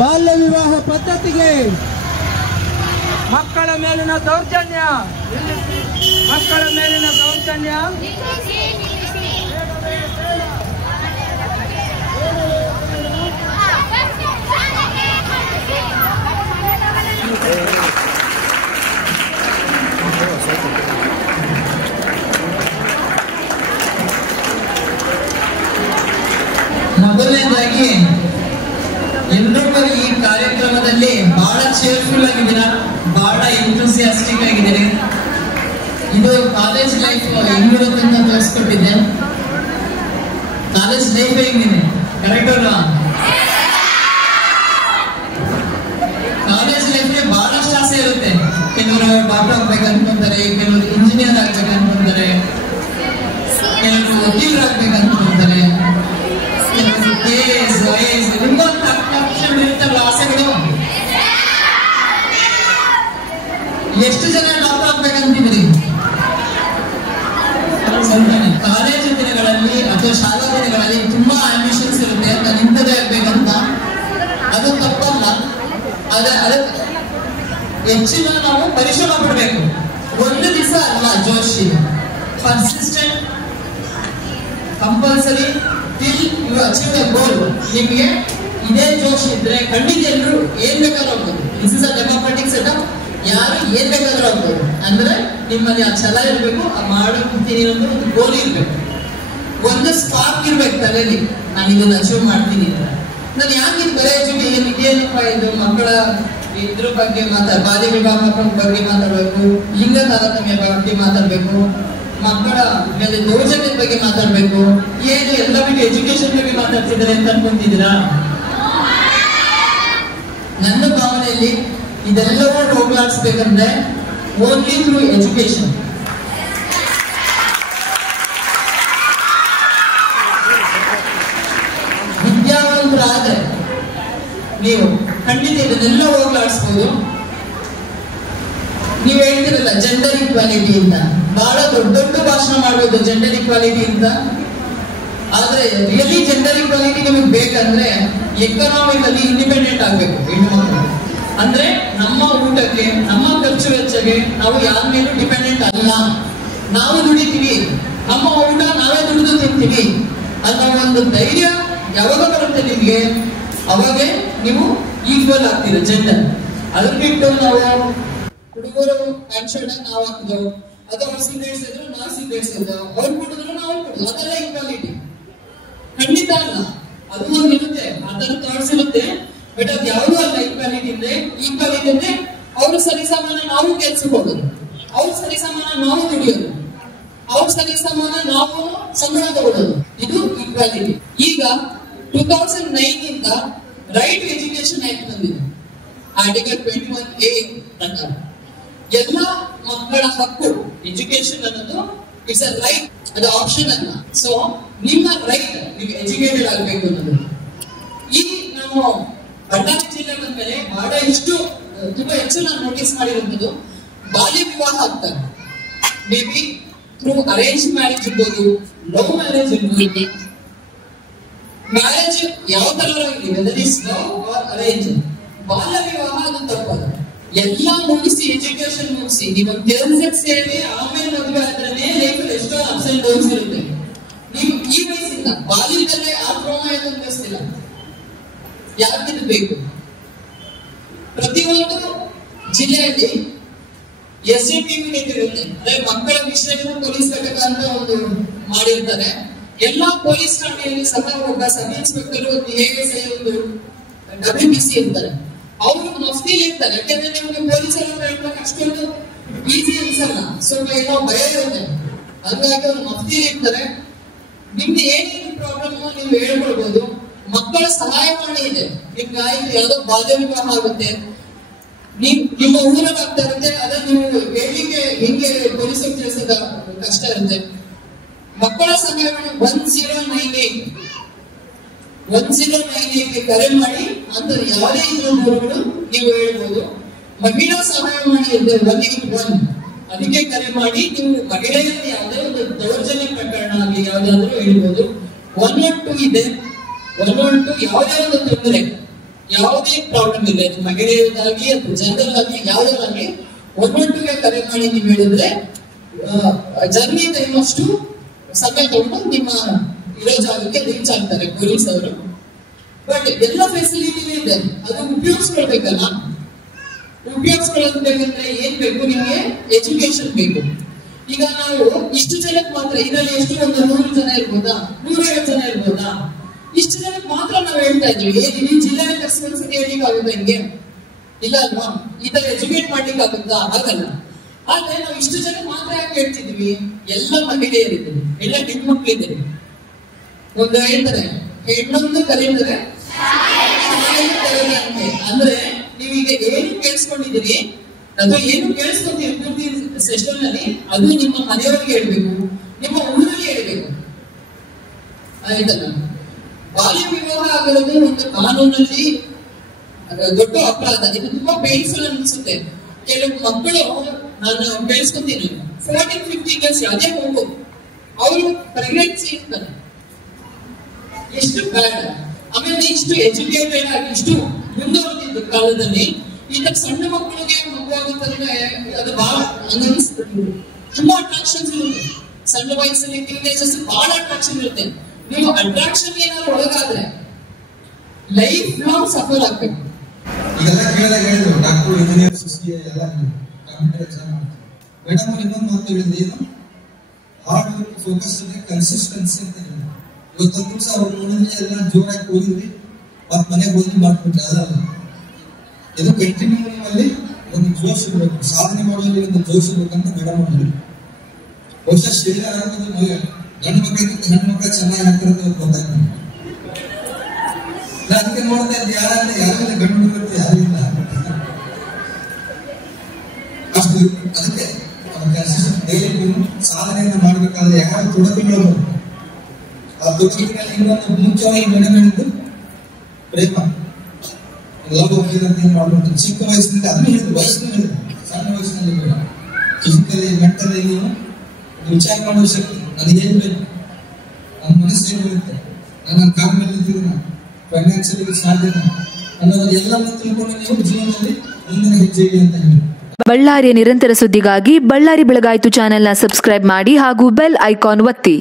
ಬಾಲ್ಯ ವಿವಾಹ ಪದ್ಧತಿಗೆ, ಮಕ್ಕಳ ಮೇಲಿನ ದೌರ್ಜನ್ಯ, ಮಕ್ಕಳ ಮೇಲಿನ ದೌರ್ಜನ್ಯ ಮೊದಲನೇದಾಗಿ ಎಲ್ಲರೂ ಈ ಕಾರ್ಯಕ್ರಮದಲ್ಲಿ ಬಹಳ ಚೇರ್ಫುಲ್ ಆಗಿದ್ದೀರಾ, ಬಹಳ ಎಂಥೂಸಿಯಾಸ್ಟಿಕ್ ಆಗಿದ್ದೀರಿ. ಇದು ಕಾಲೇಜ್ ಲೈಫ್ ಹೆಂಗಿರುತ್ತೆ ಅಂತ ತೋರಿಸ್ಕೊಟ್ಟಿದ್ದೆ. ಕಾಲೇಜ್ ಲೈಫ್ ಹೆಂಗಿದೆ, ಕರೆಕ್ಟ್ ಅಲ್ವಾ? ಕಾಲೇಜ್ ಲೈಫ್ಗೆ ಬಹಳಷ್ಟು ಆಸೆ ಇರುತ್ತೆ. ಕೆಲವರು ಡಾಕ್ಟರ್ ಆಗ್ಬೇಕು ಅನ್ಕೊಂತಾರೆ, ಕೆಲವರು ಇಂಜಿನಿಯರ್ ಆಗ್ಬೇಕು ಅನ್ಕೊಂತಾರೆ, ಕೆಲವರು ವಕೀಲರು ಆಗ್ಬೇಕು ಅನ್ಕೊಂತಾರೆ, ಕೆಲವರು KS, IAS ಇರುತ್ತಲ್ಲ ಆಸೆಗಳು. ಎಷ್ಟು ಜನ ಡಾಕ್ಟರ್ ಆಗ್ಬೇಕಂತಿದ್ರಿ? ಕಾಲೇಜು ದಿನಗಳಲ್ಲಿ ಅಥವಾ ಶಾಲಾ ದಿನಗಳಲ್ಲಿ ತುಂಬಾ ಆಂಬಿಷನ್ಸ್ ಇರುತ್ತೆ, ನಾನು ಇಂಥದೇ ಆಗ್ಬೇಕಂತ. ಅದು ತಪ್ಪಲ್ಲ, ಅದೇ ಹೆಚ್ಚಿನ ನಾವು ಪರಿಶ್ರಮ ಪಡಬೇಕು. ಒಂದು ದಿವಸ ಅಲ್ಲ ಜೋಶಿ, persistent, compulsory till you achieve the goal. ನಿಮಗೆ ಇದೇ ಜೋಶ್ ಇದ್ರೆ ಖಂಡಿತ ಎಲ್ಲರೂ ಏನ್ ಬೇಕಾದ್ರೂ ಆಗ್ಬೋದು. This is a democratic setup, ಯಾರು ಏನ್ ಬೇಕಾದ್ರೂ ಆಗ್ಬೋದು. ಅಂದ್ರೆ ನಿಮ್ಮಲ್ಲಿ ಆ ಛಲ ಇರ್ಬೇಕು, ಆ ಮಾಡ್ತೀನಿ ಅನ್ನೋ ಒಂದು ಗೋಲ್ ಇರ್ಬೇಕು, ಒಂದು ಸ್ಪಾರ್ಕ್ ಇರ್ಬೇಕು ತಲೆಯಲ್ಲಿ, ನಾನು ಇದನ್ನ ಅಚೀವ್ ಮಾಡ್ತೀನಿ ಅಂತ. ನಾನು ಯಾಕೆ ಇದು ಬರೀ ಎಜುಕೇಶನ್ ಇದೇನಪ್ಪ, ಇದು ಮಕ್ಕಳ ಇದ್ರ ಬಗ್ಗೆ ಬಾಲ್ಯ ವಿವಾಹ ಬಗ್ಗೆ ಮಾತಾಡ್ಬೇಕು, ಲಿಂಗ ತಾರತಮ್ಯ ಬಗ್ಗೆ ಮಾತಾಡ್ಬೇಕು, ಮಕ್ಕಳ ಮೇಲೆ ದೌರ್ಜನ್ಯದ ಬಗ್ಗೆ ಮಾತಾಡ್ಬೇಕು, ಏನು ಎಲ್ಲ ಬಿಟ್ಟು ಎಜುಕೇಶನ್ ಬಗ್ಗೆ ಮಾತಾಡ್ತಿದ್ದಾರೆ ಅಂತ ಅನ್ಕೊಂತಿದ್ದೀರಾ? ನನ್ನ ಭಾವನೆಯಲ್ಲಿ ಇದೆಲ್ಲವೂ ಹೋಗ್ಲಾಡಿಸ್ಬೇಕಂದ್ರೆ ಓನ್ಲಿ ಥ್ರೂ ಎಜುಕೇಶನ್. ವಿದ್ಯಾವಂತರಾದ್ರೆ ನೀವು ಖಂಡಿತ ಇದನ್ನೆಲ್ಲ ಹೋಗ್ಲಾಡಿಸ್ಬೋದು. ನೀವು ಹೇಳ್ತಿರಲ್ಲ ಜೆಂಡರ್ ಇಕ್ವಾಲಿಟಿ ಅಂತ, ಬಹಳ ದೊಡ್ಡ ದೊಡ್ಡ ಭಾಷಣ ಮಾಡ್ಬೋದು ಜೆಂಡರ್ ಇಕ್ವಾಲಿಟಿ ಅಂತ. ಆದ್ರೆ ರಿಯಲಿ ಜೆಂಡರ್ ಇಕ್ವಾಲಿಟಿ ನಿಮಗೆ ಬೇಕಂದ್ರೆ ಎಕನಾಮಿಕಲಿ ಇಂಡಿಪೆಂಡೆಂಟ್ ಆಗ್ಬೇಕು ಹೆಣ್ಣುಮಕ್ಕಳು. ಅಂದ್ರೆ ನಮ್ಮ ಊಟಕ್ಕೆ, ನಮ್ಮ ಖರ್ಚು ವೆಚ್ಚಗೆ ನಾವು ಯಾರ ಮೇಲೂ ಡಿಪೆಂಡೆಂಟ್ ಅಲ್ಲ. ನಾವು ದುಡಿತೀವಿ, ನಮ್ಮ ಊಟ ನಾವೇ ದುಡಿದು ತಿಂತೀವಿ ಅನ್ನೋ ಒಂದು ಧೈರ್ಯ ಯಾವಾಗ ಬರುತ್ತೆ ನಿಮ್ಗೆ, ಅವಾಗೆ ನೀವು ಈಕ್ವಲ್ ಆಗ್ತೀರ ಜೆಂಡರ್. ಅದನ್ನ ಬಿಟ್ಟು ನಾವು ಹುಡುಗರು ಪ್ಯಾಂಟ್ ಶರ್ಟ್ ನಾವು ಹಾಕಿದೆವು, ಅಥವಾ ಅವ್ರು ಸಿಗರೇಟ್ಸ್ ಇದ್ರು ನಾವು ಸಿಗರೇಟ್ಸ್ ಇದ್ದೆವು, ಅವ್ರು ಕುಡಿದ್ರು ನಾವು ಕುಡಿದ್ವು, ಅದೆಲ್ಲ ಈಕ್ವಾಲಿಟಿ ಖಂಡಿತ ಅಲ್ಲ. ಅದು ಒಂದು ಇರುತ್ತೆ, ಅದರ ಥಾಟ್ಸ್ ಇರುತ್ತೆ, ಬಟ್ ಅದು ಯಾವುದು ಅಲ್ಲ. ಈಕ್ವಾಲಿಟಿ ಅಂದ್ರೆ ಅವ್ರು ಸರಿಸಮಾನ ನಾವು ಕೆಲ್ಸಕ್ಕೆ ಹೋಗೋದು, ಅವ್ರು ಸರಿಸಮಾನ ನಾವು ದುಡಿಯೋದು, ಅವ್ರು ಸರಿಸಮಾನ ನಾವು ಸಂಬಳ ತಗೊಳ್ಳೋದು, ಇದು ಈಕ್ವಾಲಿಟಿ. ಈಗ 2009 ಇಂದ ರೈಟ್ ಟು ಎಜುಕೇಶನ್ ಆಕ್ಟ್ ಬಂದಿದೆ. ಆರ್ಟಿಕಲ್ 21A ಪ್ರಕಾರ ಎಲ್ಲ ಮಕ್ಕಳ ಹಕ್ಕು ಎಜುಕೇಶನ್ ಅನ್ನೋದು ಇಟ್ಸ್ ಅ ರೈಟ್, ಅದು ಆಪ್ಷನ್ ಅಲ್ಲ. ಸೊ ನಿಮ್ಮ ರೈಟ್, ನೀವು ಎಜುಕೇಟೆಡ್ ಆಗಬೇಕು ಅನ್ನೋದು. ಈ ನಾವು ಬಳ್ಳಾರಿ ಜಿಲ್ಲೆ ಬಂದ್ಮೇಲೆ ಬಹಳ ತುಂಬಾ ಹೆಚ್ಚು ನಾನು ನೋಟಿಸ್ ಮಾಡಿರುವಂತದ್ದು ಬಾಲ್ಯ ವಿವಾಹ ಆಗ್ತಾರೆ. Maybe through arrange marriage ಇರ್ಬೋದು, ಲವ್ ಮ್ಯಾರೇಜ್ ಇರ್ಬೋದು. ಮ್ಯಾರೇಜ್ ಯಾವ ತರ ಇರಲಿ, whether is love or arrange, ಬಾಲ್ಯ ವಿವಾಹ ಅದು ತಪ್ಪಲ್ಲ. ಎಲ್ಲ ಮುಗಿಸಿ ಎಜುಕೇಶನ್ ಮುಗಿಸಿ ನೀವು ಕೆಲ್ಸಕ್ಕೆ ಸೇರಿ ಆಮೇಲೆ ಮದುವೆ ಆದ್ರೆ ಲೈಫಲ್ಲಿ ಎಷ್ಟೋ ಅಪ್ಸ್ ಅಂಡ್ ಡೌನ್ಸ್ ಇರುತ್ತೆ. ನೀವು ಈ ವಯಸ್ಸಿಂದ ಬಾಲ್ಯದಲ್ಲೇ ಆ ಟ್ರಾಮ ಏನು ಅನಿಸ್ತಿಲ್ಲ, ಯಾಕೆ ಬೇಕು? ಪ್ರತಿಯೊಂದು ಜಿಲ್ಲೆಯಲ್ಲಿ SCTV ಇರುತ್ತೆ, ಅಂದ್ರೆ ಮಕ್ಕಳ ವಿಷಯವನ್ನು ಪೊಲೀಸ್ ಘಟಕ ಅಂತ ಒಂದು ಮಾಡಿರ್ತಾರೆ. ಎಲ್ಲಾ ಪೊಲೀಸ್ ಠಾಣೆಯಲ್ಲಿ ಸಹ ಒಬ್ಬ ಸಬ್ ಇನ್ಸ್ಪೆಕ್ಟರ್, ಒಂದು ASI, ಒಂದು WPC ಇರ್ತಾರೆ. ಅವರು ಮಫ್ತಿಲಿ ಇರ್ತಾರೆ, ಯಾಕಂದ್ರೆ ನಿಮ್ಗೆ ಪೊಲೀಸರು ಹೇಳ್ಬೇಕು ಅಷ್ಟೊಂದು ಈಸಿ ಅನ್ಸಲ್ಲ, ಸ್ವಲ್ಪ ಏನೋ ಭಯ ಇರುತ್ತೆ. ಹಂಗಾಗಿ ಅವ್ರು ಮಫ್ತಿಲಿ ಇರ್ತಾರೆ. ನಿಮ್ದು ಏನೇನು ಪ್ರಾಬ್ಲಮ್ ನೀವು ಹೇಳ್ಕೊಳ್ಬಹುದು. ಮಕ್ಕಳ ಸಹಾಯವಾಣಿ ಇದೆ, ನಿಮ್ಗೆ ಆಯ್ತು ಯಾವ್ದೋ ಬಾಲ್ಯ ವಿವಾಹ ಆಗುತ್ತೆ, ನಿಮ್ಮ ಊರಲ್ಲಿ ಆಗ್ತಾ ಇರುತ್ತೆ, ಅದನ್ನ ನೀವು ಹೇಳಲಿಕ್ಕೆ ಹಿಂಗೆ ಪೊಲೀಸರು ತಿಳಿಸಿದ ಕಷ್ಟ ಇರುತ್ತೆ. ಮಕ್ಕಳ ಸಹಾಯವಾಣಿ 1098 ಕರೆ ಮಾಡಿ ಅಂತ ಯಾವುದೇ ಇದ್ರು ದೂರುಗಳು ನೀವು ಹೇಳ್ಬೋದು. ಮಹಿಳಾ ಸಹಾಯವಾಣಿ ಇದೆ 181, ಅದಕ್ಕೆ ಕರೆ ಮಾಡಿ ನೀವು ಮಹಿಳೆಯರಲ್ಲಿ ಯಾವುದೇ ಒಂದು ದೌರ್ಜನ್ಯ ಪ್ರಕರಣ ಆಗಲಿ ಯಾವುದಾದ್ರೂ ಹೇಳ್ಬೋದು. 112 ಇದೆ, 112 ಯಾವುದೇ ಒಂದು ತೊಂದರೆ ಯಾವುದೇ ಪ್ರಾಬ್ಲಮ್ ಇಲ್ಲ, ಇದು ಮಹಿಳೆಯರಾಗಿ ಅಥವಾ ಜನರಲ್ ಆಗಿ ಯಾವುದಾಗಲಿ 112ಗೆ ಕರೆ ಮಾಡಿ ನೀವು ಹೇಳಿದ್ರೆ ಜರ್ನಿ ಟೈಮ್ ಅಷ್ಟು ಸಮಯ ತಗೊಂಡು ನಿಮ್ಮ ಇರೋ ಜಾಗಕ್ಕೆ ರೀಚ್ ಆಗ್ತಾರೆ ಪೊಲೀಸ್ ಅವರು. ಬಟ್ ಎಲ್ಲ ಫೆಸಿಲಿಟಿ ಇದೆ, ಅದು ಉಪಯೋಗಿಸ್ಕೊಳ್ಬೇಕಲ್ಲ. ಉಪಯೋಗಿಸ್ಕೊಳ್ಳೋದಂದ್ರೆ ಏನ್ ಬೇಕು, ನಿಮ್ಗೆ ಎಜುಕೇಶನ್ ಬೇಕು. ಈಗ ನಾವು ಇಷ್ಟು ಜನಕ್ಕೆ ಮಾತ್ರ, ಇದರಲ್ಲಿ ಎಷ್ಟು ಒಂದು 100 ಜನ ಇರ್ಬೋದಾ, 150 ಜನ ಇರ್ಬೋದಾ, ಇಷ್ಟು ಜನಕ್ಕೆ ಮಾತ್ರ ನಾವು ಹೇಳ್ತಾ ಇದ್ದೀವಿ. ಈ ಜಿಲ್ಲೆಯ ಕಸ್ಟಮರ್ಸ್ ಹೇಳಿಕ್ ಆಗುತ್ತೆ ಹಿಂಗೆ? ಇಲ್ಲ ಅಲ್ವಾ? ಈ ತರ ಎಜುಕೇಟ್ ಮಾಡ್ಲಿಕ್ಕೆ ಆಗುತ್ತಾ? ಆಗಲ್ಲ. ಆದ್ರೆ ನಾವು ಇಷ್ಟು ಜನ ಮಾತ್ರ ಯಾಕೆ ಹೇಳ್ತಿದ್ವಿ? ಎಲ್ಲ ಮಹಿಳೆಯರಿದ್ದೀವಿ, ಎಲ್ಲ ಹೆಣ್ಮಕ್ಳಿದ್ದೀವಿ. ಒಂದು ಹೇಳ್ತಾರೆ ಹೆಣ್ಣೊಂದು ಕಲಿತಾರೆ ಅಂದ್ರೆ ನೀವೀಗ ಏನು ಕೇಳಿಸ್ಕೊಂಡಿದ್ದೀರಿ ಅಥವಾ ಏನು ಕೇಳಿಸ್ಕೊಂತೀರಿ ಪೂರ್ತಿ ಸೆಷನ್ ನಲ್ಲಿ, ಅದು ನಿಮ್ಮ ಮನೆಯವರಿಗೆ ಹೇಳ್ಬೇಕು, ನಿಮ್ಮ ಊರಲ್ಲಿ ಹೇಳ್ಬೇಕು. ಆಯ್ತಲ್ಲ? ಬಾಲ್ಯ ವಿವಾಹ ಆಗೋದು ಒಂದು ಕಾನೂನಲ್ಲಿ ದೊಡ್ಡ ಅಪರಾಧ. ಇದು ತುಂಬಾ ಪೇನ್ಫುಲ್ ಅನ್ಸುತ್ತೆ. ಕೆಲವು ಮಕ್ಕಳು, ನಾನು ಕೇಳಿಸ್ಕೊತೀನಿ, 14-15 ಇಯರ್ಸ್ ಅದೇ ಹೋಗು, ಅವರು ಪ್ರೆಗ್ನೆನ್ಸಿ ಇರ್ತಾರೆ. ಎಷ್ಟು ಬೇಡ. ಆಮೇಲೆ ಇಷ್ಟು ಎಜುಕೇಟೆಡ್ ಆಗಿ ಇಷ್ಟು ಮುಂದುವರೆದಿದ್ದ ಕಾಲದಲ್ಲಿ ಈ ತರ ಸಣ್ಣ ಮಕ್ಕಳಿಗೆ ಮಗು ಆಗುತ್ತಂದ್ರೆ ಅದು ಬಹಳ ಅನಿಸ್ತದೆ. ತುಂಬಾ ಅಟ್ರಾಕ್ಷನ್ಸ್ ಇರುತ್ತೆ ಸಣ್ಣ ವಯಸ್ಸಲ್ಲಿ, ಟೀನೇಜರ್ಸ್ ಬಹಳ ಅಟ್ರಾಕ್ಷನ್ ಇರುತ್ತೆ. ನೀವು ಅಟ್ರಾಕ್ಷನ್ ಏನಾದ್ರು ಒಳಗಾದ್ರೆ ಲೈಫ್ ಲಾಂಗ್ ಸಫರ್ ಆಗ್ಬೇಕು. ಈಗೆಲ್ಲ ಕೇಳಿದಾಗ ಹೇಳಿದ್ರು ಡಾಕ್ಟರ್, ಇಂಜಿನಿಯರ್, ಸಿಸ್ಟರ್ ಎಲ್ಲ ಕಂಪ್ಯೂಟರ್ ಎಕ್ಸಾಮ್ ಮಾಡ್ತಾರೆ. ಮೇಡಮ್ ಇನ್ನೊಂದು ಮಾತು ಹೇಳಿದ್ರು, ಏನು ಹಾರ್ಡ್ ವರ್ಕ್, ಫೋಕಸ್ ಇದೆ, ಕನ್ಸಿಸ್ಟೆನ್ಸಿ ಅಂತ ಹೇಳಿದ್ರು. ಇವತ್ತೊಂದು ದಿವಸ ಅವ್ರು ನೋಡಿದ್ರೆ ಎಲ್ಲ ಜೋರಾಗಿ ಹೋಗಿದ್ವಿ, ಮತ್ ಮನೆಗೆ ಹೋಗಿ ಮಾಡ್ಬಿಟ್ರೆ ಅದಲ್ಲ. ಇದು ಕಂಟಿನ್ಯೂ ಅಲ್ಲಿ ಒಂದು ಜೋಶ್ ಇರಬೇಕು, ಸಾಧನೆ ಮಾಡುವಲ್ಲಿ ಒಂದು ಜೋಶ್ ಇರ್ಬೇಕಂತ ಮೇಡಮ್ ಹೇಳಿದ್ರು. ಬಹುಶಃ ಶ್ರೀಲಂಕಾ ಗಂಡು ಮಕ್ಕಳಿಗಿಂತ ಹೆಣ್ಣು ಮಕ್ಕಳು ಚೆನ್ನಾಗಿ ಆಗ್ತಾರೆ ಅಂತ ಗೊತ್ತಾಯ್ತು. ಅದಕ್ಕೆ ನೋಡ್ತಾ ಇದ್ದೆ, ಯಾರಿಂದ ಗಂಡು ಮಕ್ಕಳು ಯಾರಿಲ್ಲ ಅಷ್ಟು. ಅದಕ್ಕೆ ಡೈಲಿ ಸಾಧನೆಯನ್ನು ಮಾಡ್ಬೇಕಾದ್ರೆ ಯಾವ ತೊಡಕುಗಳು, ಆ ತೊಡಕಿನಲ್ಲಿ ಇನ್ನೊಂದು ಮುಖ್ಯವಾಗಿ ಮೇಡಮ್ ಹೇಳಿದ್ದು ಪ್ರೇಮ, ಲವ್ ಅಂತ ಮಾಡ್ಬೇಕು. ಚಿಕ್ಕ ವಯಸ್ಸಿನಲ್ಲಿ ಅದನ್ನು ಹೇಳಿದ್ರು, ವಯಸ್ಸಿನ ಹೇಳಿದ್ರು, ಸಣ್ಣ ವಯಸ್ಸಿನಲ್ಲಿ ಬೇಡ. ಫಿಸಿಕಲಿ ಮೆಂಟಲಿ ನೀವು ವಿಚಾರ ಮಾಡುವ ಶಕ್ತಿ ನನಗೆ ಏನ್ ಬೇಕು, ನನ್ನ ಮನಸ್ಸು ಏನಿರುತ್ತೆ, ನನ್ನ ಕಾಲ ಮೇಲೆ ನಿಂತಿದ್ದೀನ, ಫೈನಾನ್ಷಿಯಲಿ ಸಾಧ್ಯನ ಅನ್ನೋದು ಎಲ್ಲವನ್ನು ತಿಳ್ಕೊಂಡು ನೀವು ಜೀವನದಲ್ಲಿ ಮುಂದಿನ ಹೆಜ್ಜೆ ಅಂತ ಹೇಳಿ. ಬಳ್ಳಾರಿಯ ನಿರಂತರ ಸುದ್ದಿಗಾಗಿ ಬಳ್ಳಾರಿ ಬೆಳಗಾಯಿತು ಚಾನೆಲ್ನ ಸಬ್ಸ್ಕ್ರೈಬ್ ಮಾಡಿ ಹಾಗೂ ಬೆಲ್ ಐಕಾನ್ ಒತ್ತಿ.